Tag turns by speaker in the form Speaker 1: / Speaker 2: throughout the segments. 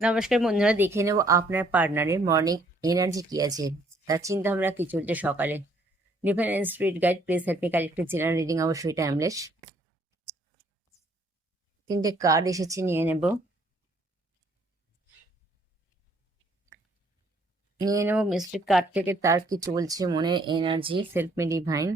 Speaker 1: নমস্কার বন্ধুরা, দেখে নেব আপনার পার্টনারের মর্নিং এনার্জি কি আছে। তার চিন্তা ভাবনা কি চলছে সকালে? Difference speed guide place help me collected general reading অবশ্যই টাইমলেস তিনটে কার্ড এসেছে, নিয়ে নেব। নিয়ে নেব মিস্ট্রিক কার্ড থেকে তার কি চলছে মনে এনার্জি সেলফ মি ডিভাইন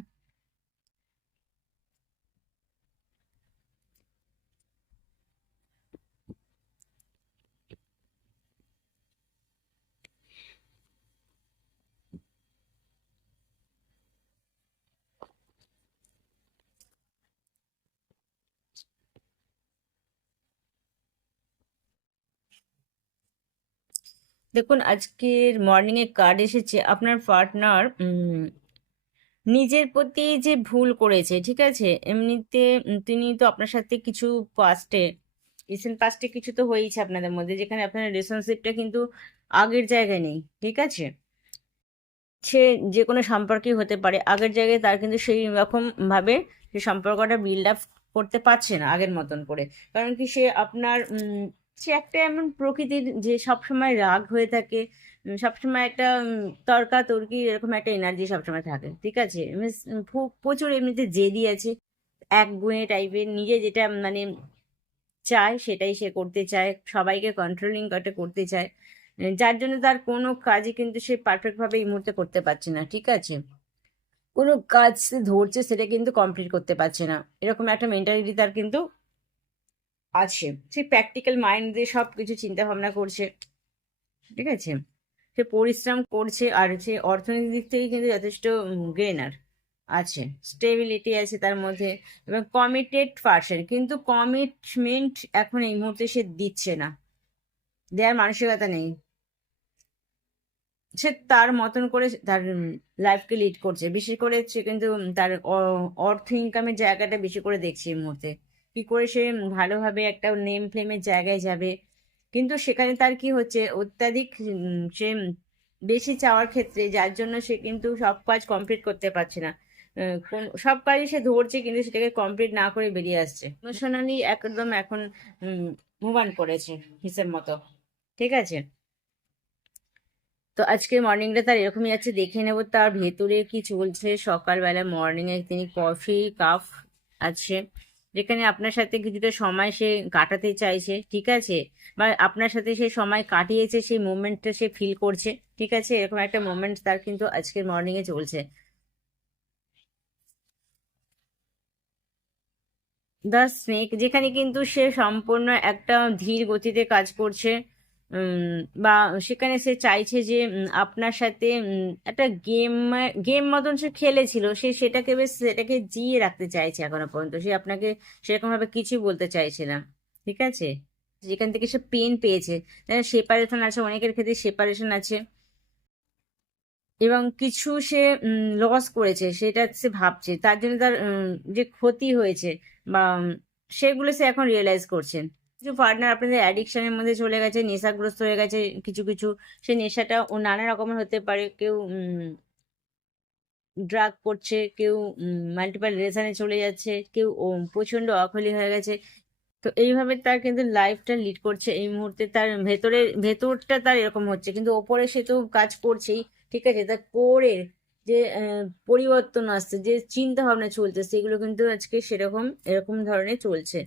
Speaker 1: দেখুন, আজকের মর্নিং এ কার্ড এসেছে, আপনার পার্টনার নিজের প্রতি যে ভুল করেছে, ঠিক আছে? এমনিতে তিনি তো আপনার সাথে কিছু পাস্টে রিসেন্ট পাস্টে কিছু তো হয়েইছে আপনাদের মধ্যে, যেখানে আপনার রিলেশনশিপটা কিন্তু আগের জায়গায় নেই, ঠিক আছে? সে যে কোনো সম্পর্কই হতে পারে, আগের জায়গায় তার কিন্তু সেই রকম ভাবে সে সম্পর্কটা বিল্ড আপ করতে পারছে না আগের মতন করে। কারণ কি সে আপনার সে একটা এমন প্রকৃতির যে সবসময় রাগ হয়ে থাকে সবসময় একটা উম, তর্কাতর্কি এরকম একটা এনার্জি সবসময় থাকে ঠিক আছে? প্রচুর এমনিতে জেদি আছে এক একগুঁয়ে টাইপের নিজে যেটা মানে চায় সেটাই সে করতে চায় সবাইকে কন্ট্রোলিং করতে করতে চায় যার জন্য তার কোনো কাজই কিন্তু সে পারফেক্ট ভাবে এই মুহূর্তে করতে পারছে না ঠিক আছে? কোনো কাজ ধরছে সেটা কিন্তু কমপ্লিট করতে পারছে না এরকম একটা মেন্টালিটি তার কিন্তু আছে। সে প্র্যাকটিক্যাল মাইন্ড দিয়ে সব কিছু চিন্তা ভাবনা করছে। ঠিক আছে? সে পরিশ্রম করছে আর সে অর্থনৈতিক দিক থেকে কিন্তু যথেষ্ট গেনার আছে। স্টেবিলিটি আছে তার মধ্যে এবং কমিটেড পার্সন কিন্তু কমিটমেন্ট এখন এই মুহূর্তে সে দিচ্ছে না। দেওয়ার মানসিকতা নেই। সে তার মতন করে তার লাইফকে লিড করছে। বেশি করে সে কিন্তু তার অর্থ ইনকামের জায়গাটা বেশি করে দেখছে এই মুহূর্তে। কি করে সে ভালোভাবে একটা নেম ফ্লেমের জায়গায় যাবে। কিন্তু সেখানে তার কি হচ্ছে? অত্যাধিক সে বেশি চাওয়ার ক্ষেত্রে যার জন্য সে কিন্তু সব কাজ কমপ্লিট করতে পারছে না। কোন, সব কাজই সে ধরছে কিন্তু সেটাকে কমপ্লিট না করে বেরিয়ে আসছে। ইমোশনালি একদম এখন মুভ অন করেছে হিসেব মতো। ঠিক আছে? তো আজকে মর্নিংটা তার এরকমই আছে দেখে নেব তার ভেতরে কি চলছে। সকালবেলা মর্নিংয়ে তিনি কফি কাপ আছে। যেখানে আপনার সাথে কিছুটা সময় সে কাটাতে চাইছে, ঠিক আছে? বা আপনার সাথে সে সময় কাটিয়েছে, সেই মুমেন্টটা সে ফিল করছে, ঠিক আছে? এরকম একটা মুমেন্ট তার কিন্তু আজকের মর্নিং এ চলছে। দ্য স্নেক যেখানে কিন্তু সে সম্পূর্ণ একটা ধীর গতিতে কাজ করছে। বা সেখানে সে চাইছে যে আপনার সাথে একটা গেম গেম মতন সে খেলেছিল, সে সেটাকে বেশ সেটাকে জিয়ে রাখতে চাইছে এখনও পর্যন্ত। সে আপনাকে সেরকম ভাবে কিছু বলতে চাইছে না, ঠিক আছে? যেখান থেকে সে পেন পেয়েছে। সেপারেশন আছে, অনেকের ক্ষেত্রে সেপারেশন আছে। এবং কিছু সে লস করেছে, সেটা সে ভাবছে। তার জন্য তার যে ক্ষতি হয়েছে, বা সেগুলো সে এখন রিয়েলাইজ করছেন কিছু পার্টনার আপনাদের অ্যাডিকশনের মধ্যে চলে গেছে নেশাগ্রস্ত হয়ে গেছে কিছু কিছু সেই নেশাটা ও নানা রকমের হতে পারে। কেউ ড্রাগ করছে কেউ মাল্টিপাল রিলেশনে চলে যাচ্ছে কেউ উম, প্রচণ্ড অখলি হয়ে গেছে। তো এইভাবে তার কিন্তু লাইফটা লিড করছে। এই মুহূর্তে তার ভেতরে ভেতরটা তার এরকম হচ্ছে। কিন্তু ওপরে সে তো কাজ করছেই ঠিক আছে? তার কোরের যে পরিবর্তন আসছে যে চিন্তা ভাবনা চলছে সেগুলো কিন্তু আজকে সেরকম এরকম ধরনের চলছে।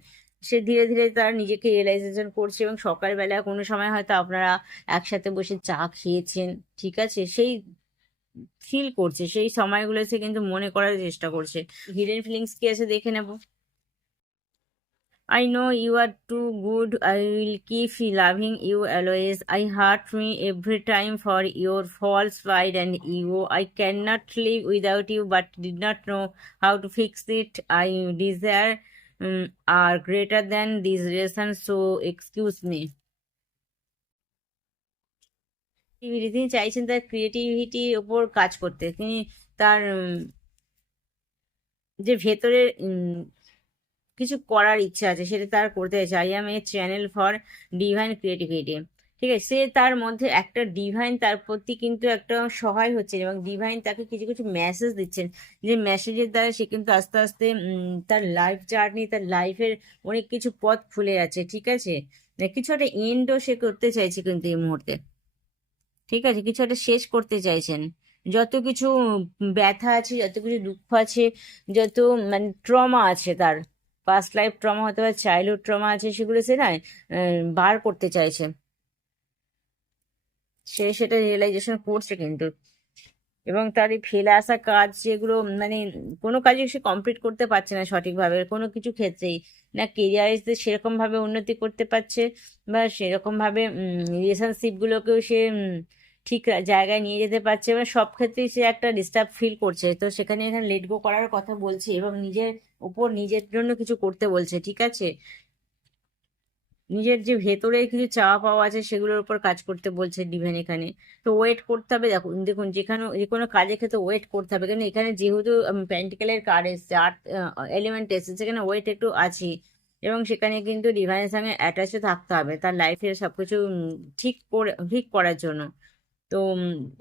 Speaker 1: সে ধীরে ধীরে তার নিজেকে রিয়েলাইজেশন করছে এবং সকালবেলা কোনো সময় হয়তো আপনারা একসাথে বসে চা খেয়েছেন, ঠিক আছে? সেই ফিল করছে, সেই সময়গুলো সে কিন্তু মনে করার চেষ্টা করছে। হিডেন ফিলিংস কি আছে দেখে নেব? I know you are too good I will keep loving you always I hurt me every time for your false fide and you I can not live without you but did not know how to fix it I desire um, are greater than these reasons, so excuse me. তিনি চাইছেন তার ক্রিয়েটিভিটির ওপর কাজ করতে। তিনি তার যে ভেতরে কিছু করার ইচ্ছা আছে সেটা তার করতে চাই I am channel for divine creativity ঠিক আছে? সে তার মধ্যে একটা ডিভাইন তার প্রতি কিন্তু একটা সহায় হচ্ছে এবং ডিভাইন তাকে কিছু কিছু মেসেজ দিচ্ছেন। যে মেসেজের দ্বারা সে কিন্তু আস্তে আস্তে তার লাইফ জার্নি তার লাইফের অনেক কিছু পথ খুলে আছে ঠিক আছে? মানে কিছু একটা এন্ডও সে করতে চাইছে কিন্তু এই মুহূর্তে। ঠিক আছে? কিছু একটা শেষ করতে চাইছেন। যত কিছু ব্যথা আছে, যত কিছু দুঃখ আছে, যত মানে ট্রমা আছে তার। পাস্ট লাইফ ট্রমা হতে পারে চাইল্ডহুড ট্রমা আছে, সেগুলো সে না বার করতে চাইছে। সে সেটা রিয়েলাইজেশন করছে কিন্তু। এবং তার এই ফেলে আসা কাজ যেগুলো মানে কোনো কাজই সে কমপ্লিট করতে পারছে না সঠিকভাবে। কোনো কিছু ক্ষেত্রেই। না কেরিয়ারে সেরকমভাবে উন্নতি করতে পারছে বা সেরকমভাবে রিলেশনশিপগুলোকেও সে ঠিক জায়গায় নিয়ে যেতে পারছে এবং সব ক্ষেত্রেই সে একটা ডিস্টার্ব ফিল করছে। তো সেখানে এখানে লেট গো করার কথা বলছে এবং নিজের উপর নিজের জন্য কিছু করতে বলছে, ঠিক আছে? নিজের যে ভেতরে কিছু চাওয়া পাওয়া আছে সেগুলোর উপর কাজ করতে বলছে ডিভেন এখানে। তো ওয়েট করতে হবে। দেখুন দেখুন যেখানে যে কোনো কাজের ক্ষেত্রে ওয়েট করতে হবে। কারণ এখানে যেহেতু প্যান্টিকেলের কার্ড এসছে আর্থ এলিমেন্ট এসছে সেখানে ওয়েট একটু আছে এবং সেখানে কিন্তু ডিভাইনের সঙ্গে অ্যাটাচও থাকতে হবে। তার লাইফের সবকিছু উম, ঠিক করে ঠিক করার জন্য। তো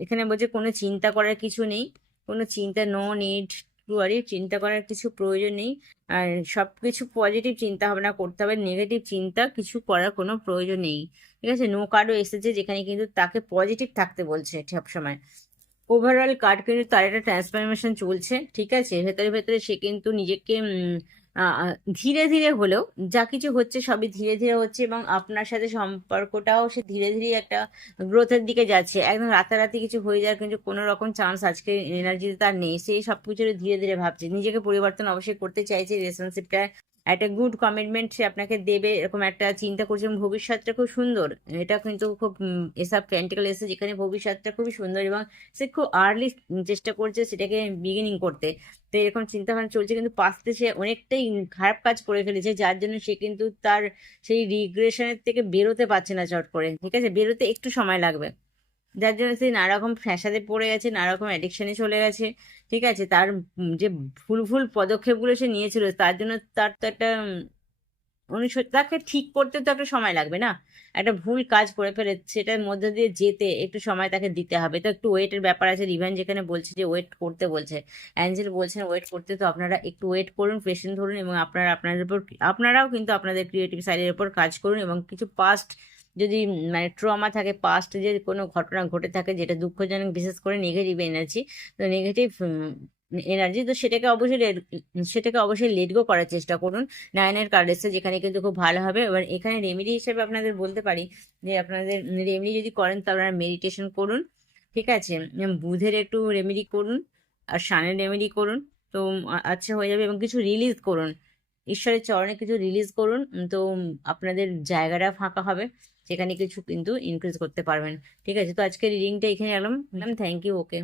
Speaker 1: এখানে বলছে কোনো চিন্তা করার কিছু নেই। কোনো চিন্তা নো নিড টু ওয়ারি চিন্তা করার কিছু প্রয়োজন নেই। আর সব কিছু পজিটিভ চিন্তা ভাবনা করতে হবে নেগেটিভ চিন্তা কিছু করার কোনো প্রয়োজন নেই। ঠিক আছে? নো কার্ডও এসেছে যেখানে কিন্তু তাকে পজিটিভ থাকতে বলছে সবসময়। ওভারঅল কার্ড কিন্তু তার একটা ট্রান্সফরমেশন চলছে, ঠিক আছে? ভেতরে ভেতরে সে কিন্তু নিজেকে ধীরে ধীরে হলেও যা কিছু হচ্ছে সবই ধীরে ধীরে হচ্ছে এবং আপনার সাথে সম্পর্কটাও সে ধীরে ধীরে একটা গ্রোথের দিকে যাচ্ছে। একদম রাতারাতি কিছু হয়ে যাওয়ার কিন্তু কোনো রকম চান্স আজকে এনার্জিতে তার নেই। সে সব কিছু ধীরে ধীরে ভাবছে। নিজেকে পরিবর্তন অবশ্যই করতে চাইছে রিলেশনশিপটা একটা গুড কমিটমেন্ট সে আপনাকে দেবে, এরকম একটা চিন্তা করছে এবং ভবিষ্যৎটা খুব সুন্দর। এটা কিন্তু খুব এসব প্র্যাকটিক্যাল এসে যেখানে ভবিষ্যৎটা খুবই সুন্দর এবং সে খুব আর্লি চেষ্টা করছে সেটাকে বিগিনিং করতে। তো এরকম চিন্তা ভাবনা চলছে কিন্তু পাস্তে সে অনেকটাই খারাপ কাজ করে ফেলেছে, যার জন্য সে কিন্তু তার সেই রিগ্রেশনের থেকে বেরোতে পারছে না চট করে। ঠিক আছে? বেরোতে একটু সময় লাগবে। যার জন্য সে নানা রকম ফ্যাসাদে পড়ে গেছে নানা রকম অ্যাডিকশনে চলে গেছে, ঠিক আছে? তার যে ভুল ভুল পদক্ষেপগুলো সে নিয়েছিল, তার জন্য তার তো একটা অনুশোচ তাকে ঠিক করতে তো একটা সময় লাগবে না? একটা ভুল কাজ করে ফেলে, সেটার মধ্যে দিয়ে যেতে একটু সময় তাকে দিতে হবে। তো একটু ওয়েটের ব্যাপার আছে, রিভেন যেখানে বলছে যে ওয়েট করতে বলছে, অ্যাঞ্জেল বলছেন ওয়েট করতে, তো আপনারা একটু ওয়েট করুন পেশেন্ট ধরুন এবং আপনারা আপনাদের উপর, আপনারাও কিন্তু আপনাদের ক্রিয়েটিভ সাইডের উপর কাজ করুন এবং কিছু পাস্ট যদি মানে ট্রমা থাকে পাস্ট যে কোনো ঘটনা ঘটে থাকে, যেটা দুঃখজনক, বিশেষ করে নেগেটিভ এনার্জি তো নেগেটিভ এনার্জি তো সেটাকে অবশ্যই সেটাকে অবশ্যই লেট গো করার চেষ্টা করুন। নাইনের কার্ড এসছে, যেখানে কিন্তু খুব ভালো হবে। এবার এখানে রেমেডি হিসেবে আপনাদের বলতে পারি যে আপনাদের রেমেডি যদি করেন তো আপনারা মেডিটেশন করুন, ঠিক আছে? বুধের একটু রেমেডি করুন, আর শানের রেমেডি করুন, তো আচ্ছা হয়ে যাবে, এবং কিছু রিলিজ করুন। ঈশ্বরের চরণে কিছু রিলিজ করুন তো আপনাদের জায়গাটা ফাঁকা হবে। সেখানে কিছু কিন্তু ইনক্রিজ করতে পারবেন। ঠিক আছে? তো আজকে রিডিংটা এখানে এলাম। Thank you okay